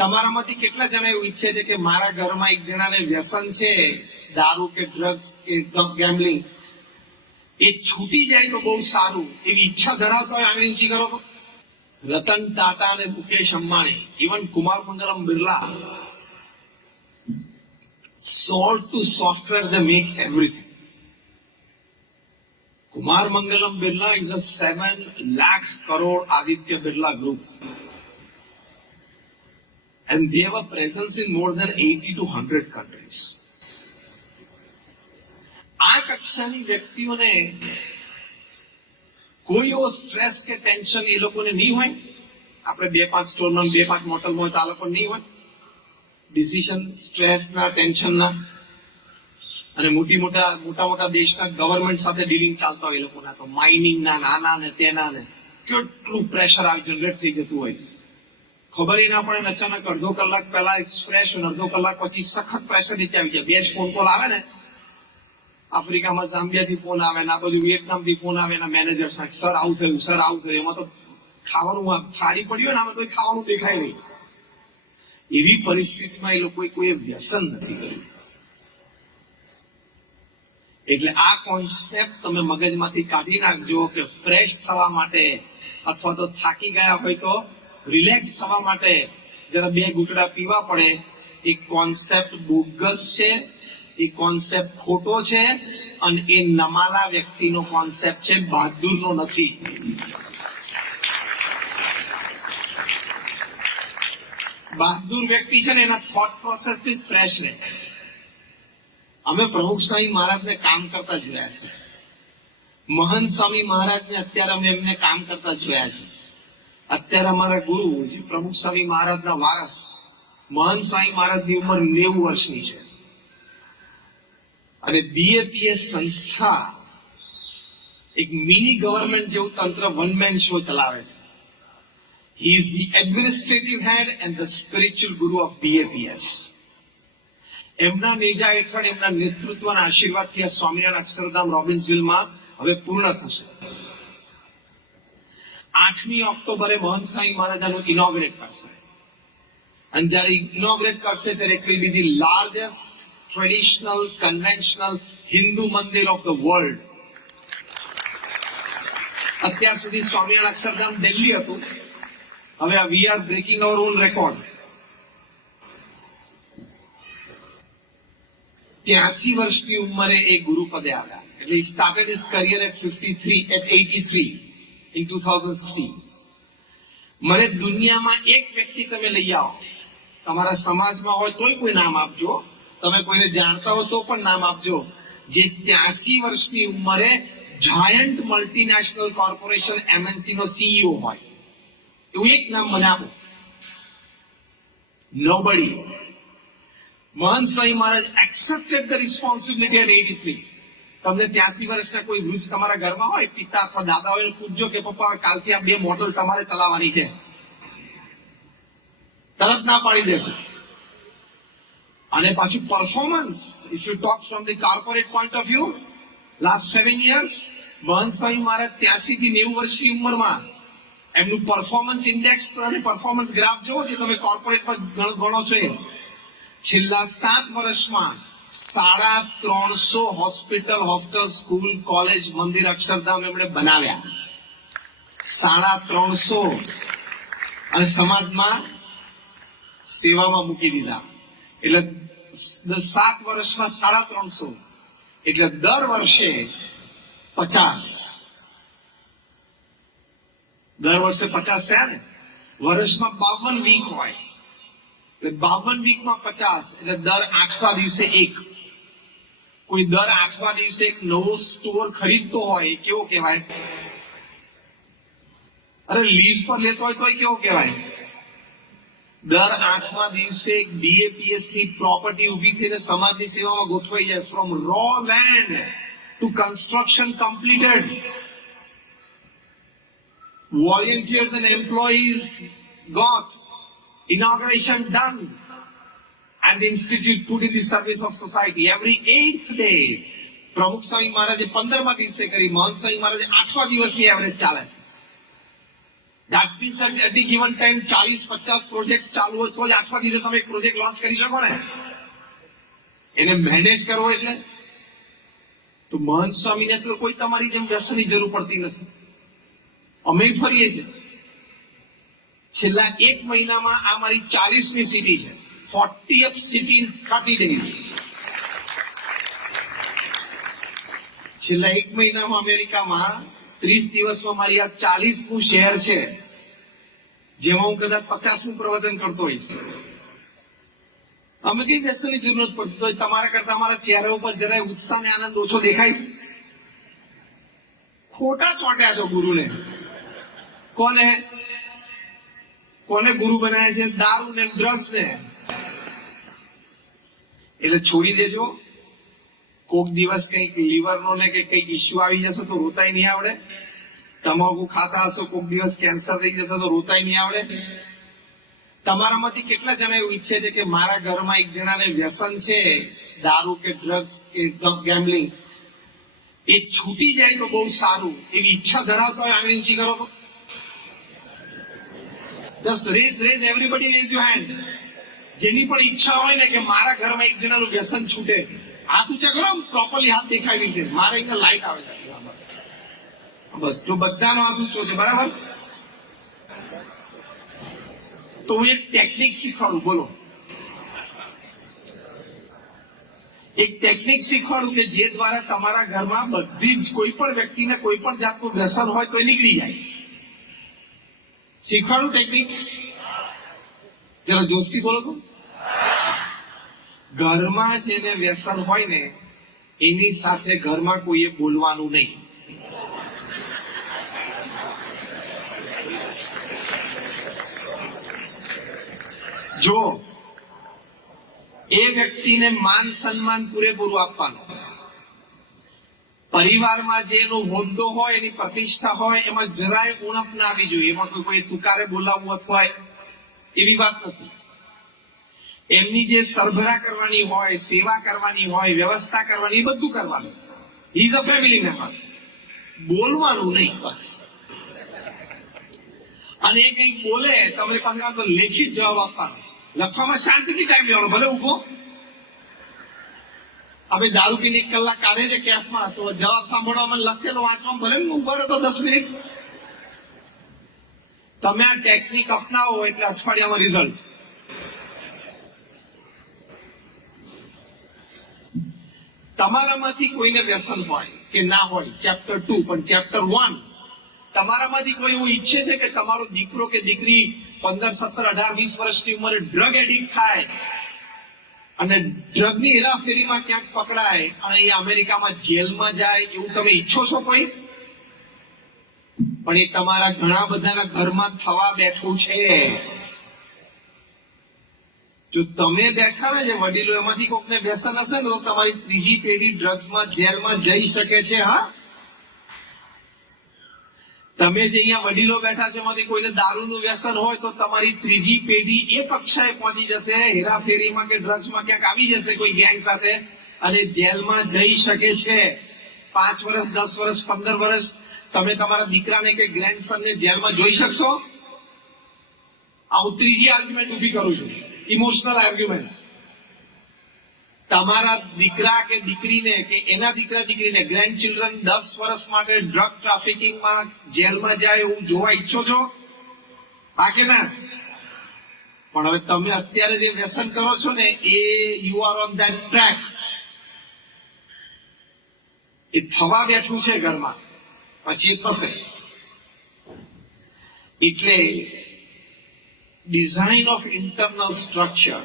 તમારામાંથી કેટલા જણા એવું ઈચ્છે છે કે મારા ઘરમાં એક જણાને વ્યસન છે, દારૂ કે ડ્રગ્સ કે ગેમ્બલિંગ, એ છૂટી જાય તો બહુ સારું, એવી ઈચ્છા ધરાવતા હોય? આંગળી ઊંચી કરો તો. રતન ટાટા અને Mukesh Ambani, even Kumar Mangalam Birla, sold to software, they make everything. Kumar Mangalam Birla is a 7 lakh crore Aditya Birla group. And they have a presence in more than 80 to 100 countries. આ કક્ષાની વ્યક્તિઓને કોઈ એવો સ્ટ્રેસ કે ટેન્શન એ લોકોને નહીં હોય. આપણે 2-5 સ્ટોરમાં 2-5 મોટલમાં હોય તો આ લોકો નહીં હોય. ડિસિઝન સ્ટ્રેસના, ટેન્શનના, અને મોટા દેશના ગવર્નમેન્ટ સાથે ડીલિંગ ચાલતા હોય એ લોકોના, તો માઇનિંગના, નાના ને તેના ને કેટલું પ્રેશર આ જનરેટ થઈ જતું હોય, ખબર ના પડે. અચાનક અડધો કલાક પહેલા ફ્રેશ હોય, અડધો કલાક પછી સખત પ્રેશર નીચે આવી જાય. 2 જ ફોન કોલ આવે ને, આફ્રિકામાં ઝામ્બિયાથી ફોન આવે ને, આ બાજુ વિયેટનામથી ફોન આવે ને, મેનેજર સર આવું થયું, સર આવું થયું. એમાં તો ખાવાનું થાળી પડ્યું ને, આમાં તો ખાવાનું દેખાય નહીં. એવી પરિસ્થિતિમાં એ લોકોએ કોઈ વ્યસન નથી કર્યું. એટલે આ કોન્સેપ્ટ તમે મગજમાંથી કાઢી નાખજો કે ફ્રેશ થવા માટે અથવા તો થાકી ગયા હોય તો રિલેક્સ થવા માટે જરા 2 ઘૂંટડા પીવા પડે. એ કોન્સેપ્ટ બોગસ છે, એ કોન્સેપ્ટ ખોટો છે, અને એ નમાલા વ્યક્તિનો કોન્સેપ્ટ છે, બહાદુરનો નથી. બહાદુર વ્યક્તિ છે ને એના થોટ પ્રોસેસ થી જ ફ્રેશ રહે. અમે પ્રમુખ સ્વામી મહારાજને કામ કરતા જોયા છે, મહંત સ્વામી મહારાજને અત્યારે અમે એમને કામ કરતા જોયા છે. અત્યારે અમારા ગુરુ જે પ્રમુખ સ્વામી મહારાજના વારસ મહંત સ્વામી મહારાજની ઉંમર 90 વર્ષની છે, અને બીએપીએસ સંસ્થા એક મિની ગવર્નમેન્ટ જેવું તંત્ર વન મેન શો ચલાવે છે. He is the administrative head and the spiritual guru of BAPS. એમના નેજા હેઠળ, એમના નેતૃત્વના આશીર્વાદથી આ સ્વામિનારાયણ અક્ષરધામ રોબિન્સવિલમાં હવે પૂર્ણ થશે. 8મી ઓક્ટોબરે મહંત સ્વામી મહારાજાનું ઇનોગ્રેટ કરશે, અને જ્યારે ઇનોગ્રેટ કરશે ત્યારે it will be the largest traditional conventional Hindu મંદિર of the world. અત્યાર સુધી સ્વામિનારાયણ અક્ષરધામ દિલ્હી હતું, હવે we are breaking our own record. 83 વર્ષની ઉંમરે એ ગુરુ પદે આવ્યા. એટલે he started his career at 83 in 2016. મને દુનિયામાં એક વ્યક્તિ તમે લઈ આવો, તમારા સમાજમાં હોય તોય કોઈ નામ આપજો, તમે કોઈને જાણતા હો તો પણ નામ આપજો, જે 83 વર્ષની ઉંમરે જાયન્ટ મલ્ટીનેશનલ કોર્પોરેશન MNC નો CEO હોય. એવું એક નામ મને આપો. Nobody. મહંત Swami Maharaj accepted the responsibility at 83. તમને 83 વર્ષના કોઈ વૃદ્ધ તમારા ઘરમાં હોય, પિતા અથવા દાદા હોય, પૂછજો કે પપ્પા કાલથી આ 2 મોટલ તમારે ચલાવવાની છે, તરત ના પાડી દેશે. અને પાછું performance, if you talk from the corporate point of view, last 7 years મહંત સ્વામી મહારાજ 83 થી 90 વર્ષની ઉંમરમાં એમનું પરફોર્મન્સ ઇન્ડેક્સ અને પરફોર્મન્સ ગ્રાફ જોવો, જે તમે કોર્પોરેટ પર ગણો છો, એ છેલ્લા 7 વર્ષમાં 350 હોસ્પિટલ, હોસ્ટેલ, સ્કૂલ, કોલેજ, મંદિર, અક્ષરધામ એમણે બનાવ્યા. 350, અને સમાજમાં સેવામાં મૂકી દીધા. એટલે 7 વર્ષમાં 350, એટલે દર વર્ષે 50. દર વર્ષે 50 થયા ને, વર્ષમાં 52 વીક હોય, એટલે 52 વીકમાં 50, એટલે દર 8મા દિવસે એક. કોઈ દર 8મા દિવસે એક નવો સ્ટોર ખરીદતો હોય, કેવો કહેવાય? અરે લીઝ પર લેતો હોય તો કેવો કહેવાય? દર 8મા દિવસે એક BAPS ની પ્રોપર્ટી ઉભી થઈને સમાજની સેવામાં ગોઠવાઈ જાય. From raw land to construction completed. Volunteers and employees got inauguration done, and the institute put in the service of society. Every 8th day, પ્રમુખ સ્વામી મહારાજે 15મા દિવસે કરી, મહંત સ્વામી મહારાજે 8મા દિવસની એવરેજ ચાલે છે. That means at any given time 40-50 project ચાલુ હોય તો જ આઠમા દિવસે તમે એક પ્રોજેક્ટ લોન્ચ કરી શકો ને. એને મેનેજ કરવો એટલે તો મહંત સ્વામીને તો કોઈ તમારી જેમ વ્યસનની જરૂર પડતી નથી. અમે ફરીએ છીએ. છેલ્લા 1 મહિનામાં આ મારી 40મી સિટી છે. 40th city in 30 days. છેલ્લા 1 મહિનામાં અમેરિકામાં 30 દિવસમાં મારી આ 40મું શહેર છે, જેમાં હું કદાચ 50મું પ્રવચન કરતો હોઈશ. અમે કઈ વ્યસનની જરૂર નથી પડતી. તો તમારા કરતા અમારા ચહેરા ઉપર જરાય ઉત્સાહ ને આનંદ ઓછો દેખાય. ખોટા ચોટ્યા છો ગુરુને. કોને ગુરુ બનાવ્યા છે? દારૂ ને ડ્રગ્સ ને. એટલે છોડી દેજો. કોક દિવસ કઈક લીવરનો ને કઈક ઇસ્યુ આવી જશે તો રોતાય નહીં આવડે. તમાકુ ખાતા હશો, કોક દિવસ કેન્સર થઈ જશે તો રોતાય નહીં આવડે. તમારામાંથી કેટલા જણા એવું ઈચ્છે છે કે મારા ઘરમાં એક જણાને વ્યસન છે દારૂ કે ડ્રગ્સ કે ગેમ્બલિંગ, એ છૂટી જાય તો બહુ સારું, એવી ઈચ્છા ધરાવતા હોય? આંગળી ઊંચી કરો તો. Just raise everybody raise your hands. જેની પણ ઈચ્છા હોય ને કે મારા ઘરમાં એક જણાનું વ્યસન છૂટે, હાથ ઊંચા કરો. પ્રોપરલી હાથ દેખાય રીતે. મારે અહીંયા લાઈટ આવે છે. બસ જો બધાનો હાથ ઊંચો છે, બરાબર. તો હું એક ટેકનિક શીખવાડું. બોલો, એક ટેકનિક શીખવાડું કે જે દ્વારા તમારા ઘરમાં બધી જ કોઈ પણ વ્યક્તિને કોઈ પણ જાતનું વ્યસન હોય તો એ નીકળી જાય. શીખવાડું ટેકનિક? જરા જોશથી બોલો તો. ઘરમાં જેને વ્યસન હોય ને એની સાથે ઘરમાં કોઈએ બોલવાનું નહીં. જો એ વ્યક્તિને માન સન્માન પૂરેપૂરું આપવાનું. પરિવારમાં જે એનો હોદ્દો હોય, એની પ્રતિષ્ઠા હોય, એમાં જરાય ઉણપ ના આવી જોઈએ. એમાં કોઈ તુકારે બોલાવવું અથવા એવી વાત નથી. એમની જે સરભરા કરવાની હોય, સેવા કરવાની હોય, વ્યવસ્થા કરવાની, એ બધું કરવાનું. He is a family member. બોલવાનું નહીં, બસ. અને એ કંઈક બોલે તમારી પાસે લેખિત જવાબ આપવાનો. લખવામાં શાંતિથી ટાઈમ લેવાનો, ભલે ઉભો. આપણે દારૂ પીને 1 કલાક કાઢે છે કેફમાં, તો જવાબ સાંભળવામાં લખેલો વાંચવામાં ભલે ઉભો રહો તો 10 મિનિટ. તમે આ ટેકનિક અપનાવો એટલે અઠવાડિયામાં રિઝલ્ટ. તમારામાંથી કોઈને વ્યસન હોય કે ના હોય, ચેપ્ટર 2, પણ ચેપ્ટર 1 તમારામાંથી કોઈ એવું ઈચ્છે છે કે તમારો દીકરો કે દીકરી 15, 17, 18, 20 વર્ષની ઉંમરે ડ્રગ એડિક્ટ થાય અને ડ્રગની હેરાફેરીમાં ક્યાંક પકડાય અને એ અમેરિકામાં જેલમાં જાય, એવું તમે ઈચ્છો છો કોઈ? પણ એ તમારા ઘણા બધાના ઘરમાં થવા બેઠું છે. જો તમે બેઠા ને જે વડીલો, એમાંથી કોકને વ્યસન હશે ને તો તમારી ત્રીજી પેઢી ડ્રગ્સમાં જેલમાં જઈ શકે છે. હા, તમે જે અહીંયા વડીલો બેઠા છો એમાંથી કોઈને દારૂનું વ્યસન હોય તો તમારી ત્રીજી પેઢી એ કક્ષાએ પહોંચી જશે, હેરાફેરીમાં કે ડ્રગ્સમાં ક્યાંક આવી જશે કોઈ ગેંગ સાથે અને જેલમાં જઈ શકે છે. 5 વર્ષ, 10 વર્ષ, 15 વર્ષ તમે તમારા દીકરાને કે ગ્રેન્ડસનને જેલમાં જોઈ શકશો? આ હું ત્રીજી આર્ગ્યુમેન્ટ ઉભી કરું છું, ઇમોશનલ આર્ગ્યુમેન્ટ. તમારા દીકરા કે દીકરીને કે એના દીકરા દીકરીને, ગ્રેન્ડ ચિલ્ડ્રન 10 વર્ષ માટે ડ્રગ ટ્રાફિકિંગમાં જેલમાં જાય એવું જોવા ઈચ્છો છો? હા કે ના? પણ હવે તમે અત્યારે જે વ્યસન કરો છો ને એ you are on that track. એ થવા બેઠું છે ઘરમાં, પછી એ થશે. એટલે ડિઝાઇન ઓફ ઇન્ટરનલ સ્ટ્રક્ચર